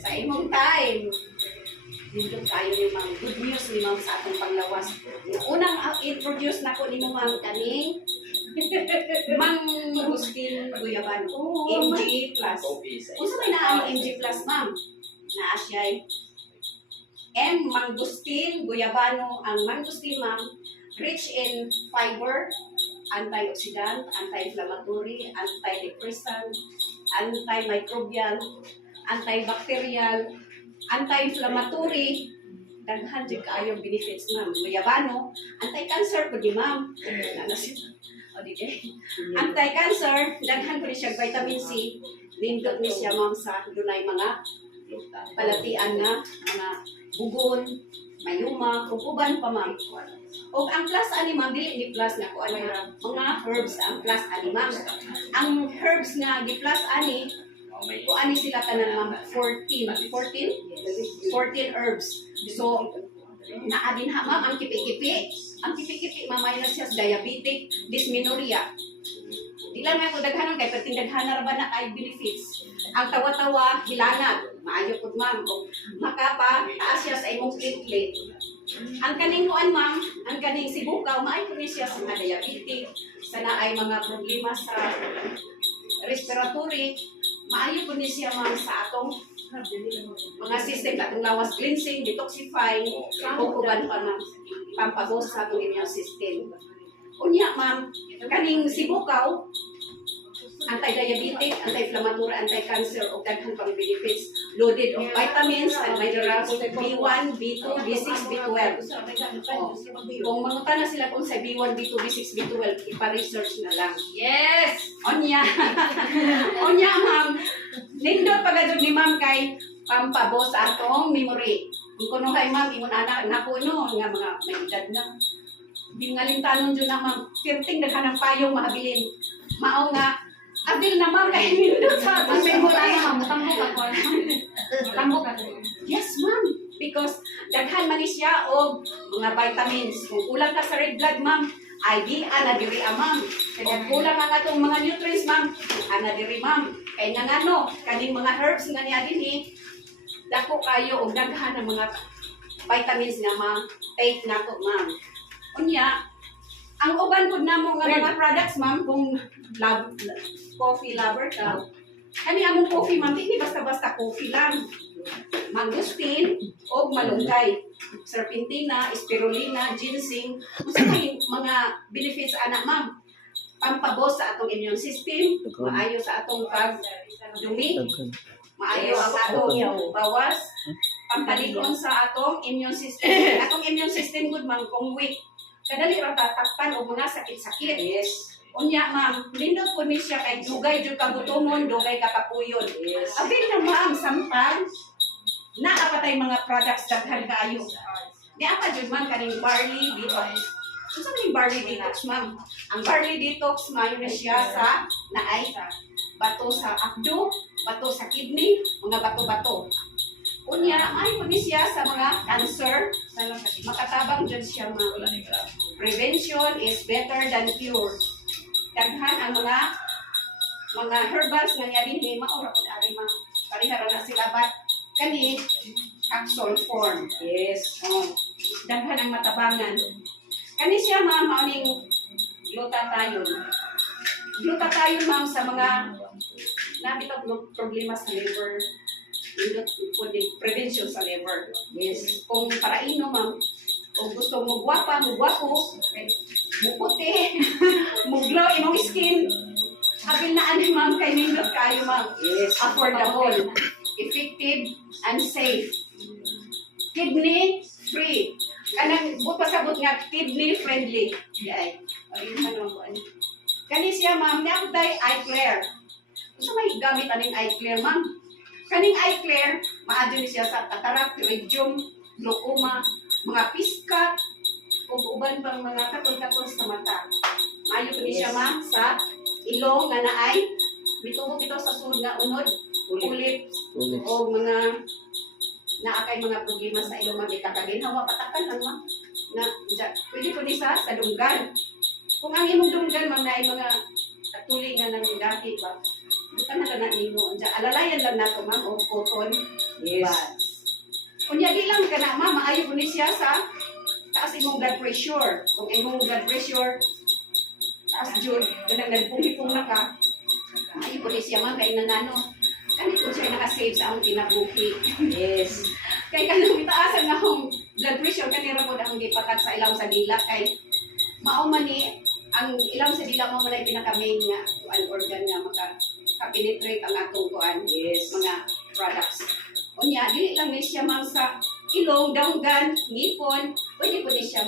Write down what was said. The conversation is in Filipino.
Sa imong time, dito tayo ni ma'am. Good news ni ma'am sa atong panglawas. Unang introduce na ko ni mo ma'am kaning Mang Agustin Guyaban. MG Plus. Kung sa may na MG Plus ma'am, na siya M. Mangustin Guyabano. Ang mangustin ma'am, rich in fiber, antioxidant, anti-inflammatory, antidepressant, antimicrobial, antibacterial, anti-inflammatory, daghan jud kaayo benefits ma'am. Guyabano, anti-cancer pud di ma'am. Anti-cancer, daghan ko siya vitamin C, nindot ni siya ma'am sa dunay mga palatian na mga bugon, mayuma, ug uban pa ma'am. O ang plus ani ma'am, dili ni plus na ko ano mga herbs ang plus ani ma'am. Ang herbs nga gi plus ani ko ani sila tanan ma'am 14 herbs. So naadin ha ma'am ang kipi-kipi. Ang kipi-kipi ma'am ay siya diabetic, dysmenorrhea. Di lang ako daghanon kay perting daghanar ba na kay benefits. Ang tawa-tawa hilanag, maayo pud ma'am. Makapa taas siya sa imong platelet. Ang kaning kuan ma'am, ang kaning sibukaw maayo ni siya sa mga diabetic, sa naay mga problema sa respiratory, maayo po ni siya ma'am sa atong mga system atong lawas cleansing, detoxifying, ug uban pa ma'am pampagos sa atong immune system. Unya ma'am, kaning sibukaw, anti-diabetic, anti-inflammatory, anti-cancer, o daghang pang benefits. Loaded of vitamins and minerals, B1, B2, B6, B12. Kung mangutan na sila kung sa B1, B2, B6, B12, ipa-research na lang. Yes! Onya! Onya ma'am, nindot pagadod ni ma'am kay pampabos sa atong memory. Kung kuno kay ma'am, ingon anak, napuno, nga mga may edad na. Bingalintanon dyan na ma'am, tirting daghan ng payong mahabilin. Mao nga, abil na ma'am, kay nindot sa atong memory. Tambok ako. Yes ma'am, because daghan man ni siya og mga vitamins. Kung kulang ka sa red blood ma'am, ID ana diri ma'am. Kung kulang ang atong mga nutrients ma'am, ana diri ma'am. Kay ngano, kaning mga herbs nga niya dinhi, dako kayo og daghan ng mga vitamins nga ma-take nato ma'am. Unya, ang uban pud namo nga mga products ma'am, kung coffee lover ka, kani among coffee ma'am, hindi basta-basta coffee lang. Mangustin o malunggay, serpentina, spirulina, ginseng, usa may mga benefits ana ma'am. Pampabos sa atong immune system, maayo sa atong pagdumi, maayo sa atong bawas, pampaligon sa atong immune system. Atong immune system good ma'am kung weak, kadali ra tatakpan og mga sakit-sakit. Yes. Unya ma'am, lindot po ni siya kay dugay jud kagutomon, dugay kakapuyon. Yes. Abil na ma'am, samtang naapatay mga products daghan kaayo. Di apa jud man kaning barley detox. Ano sa maning barley detox ma'am? Ang barley detox maayo na siya sa naay bato sa abdo, bato sa kidney, mga bato-bato. Unya, maayo po ni siya sa mga cancer, makatabang dyan siya ma'am. Prevention is better than cure. Daghan ang mga herbals nga niya din maura po dari mga parihara na sila but kani capsule form. Yes. Daghan ang matabangan. Kani siya ma'am maoning glutathione. Glutathione ma'am sa mga nabitag problema sa liver. Prevention sa liver. Yes. Kung paraino ma'am, kung gusto mo guwapa, mo gwapo, mo puti, mo glow imong skin, habil na ani ma'am kay nindot kayo ma'am. Yes. Affordable, effective, and safe. Kidney free. Kanang pasabot nga kidney friendly. Ay, kani siya ma'am, niya tay eye clear. Gusto may gamit aning eye clear ma'am. Kaning eye clear, maadyo ni siya sa cataract, iridium, glaucoma, mga piskat, ug uban pang mga katol-katol sa mata. Maayo po ni siya ma'am sa ilong nga naay, mitubog ito sa sulod nga unod, ulit, o mga naakay mga problema sa ilong mga kakaginhawa, patakan lang ma'am. Pwede po ni sa dunggan. Kung ang imong dunggan, ma'am, na ay mga katuloy nga nang dati ba, bukan na lang nimo. Alalayan lang nato ma'am o cotton Yes. buds. Kunya di lang ka na ma'am, maayo po ni siya sa taas imong blood pressure. Kung imong blood pressure taas jud, kanang nagpumipong na ka, maayo po ni siya ma'am, kaya nangano, kanit po siya nakasave sa among kinabuhi. Yes. Kay kanang itaasan na akong blood pressure, kanira po na akong gipatat sa ilaw sa dila, kay mao man ni, ang ilaw sa dila mo man ay pinaka-main nga, kuan organ nga, maka-penetrate ang atong kuan, Yes. mga products. Unya, dili lang ni siya ma'am sa ilong, danggan, ngipon, pwede po ni siya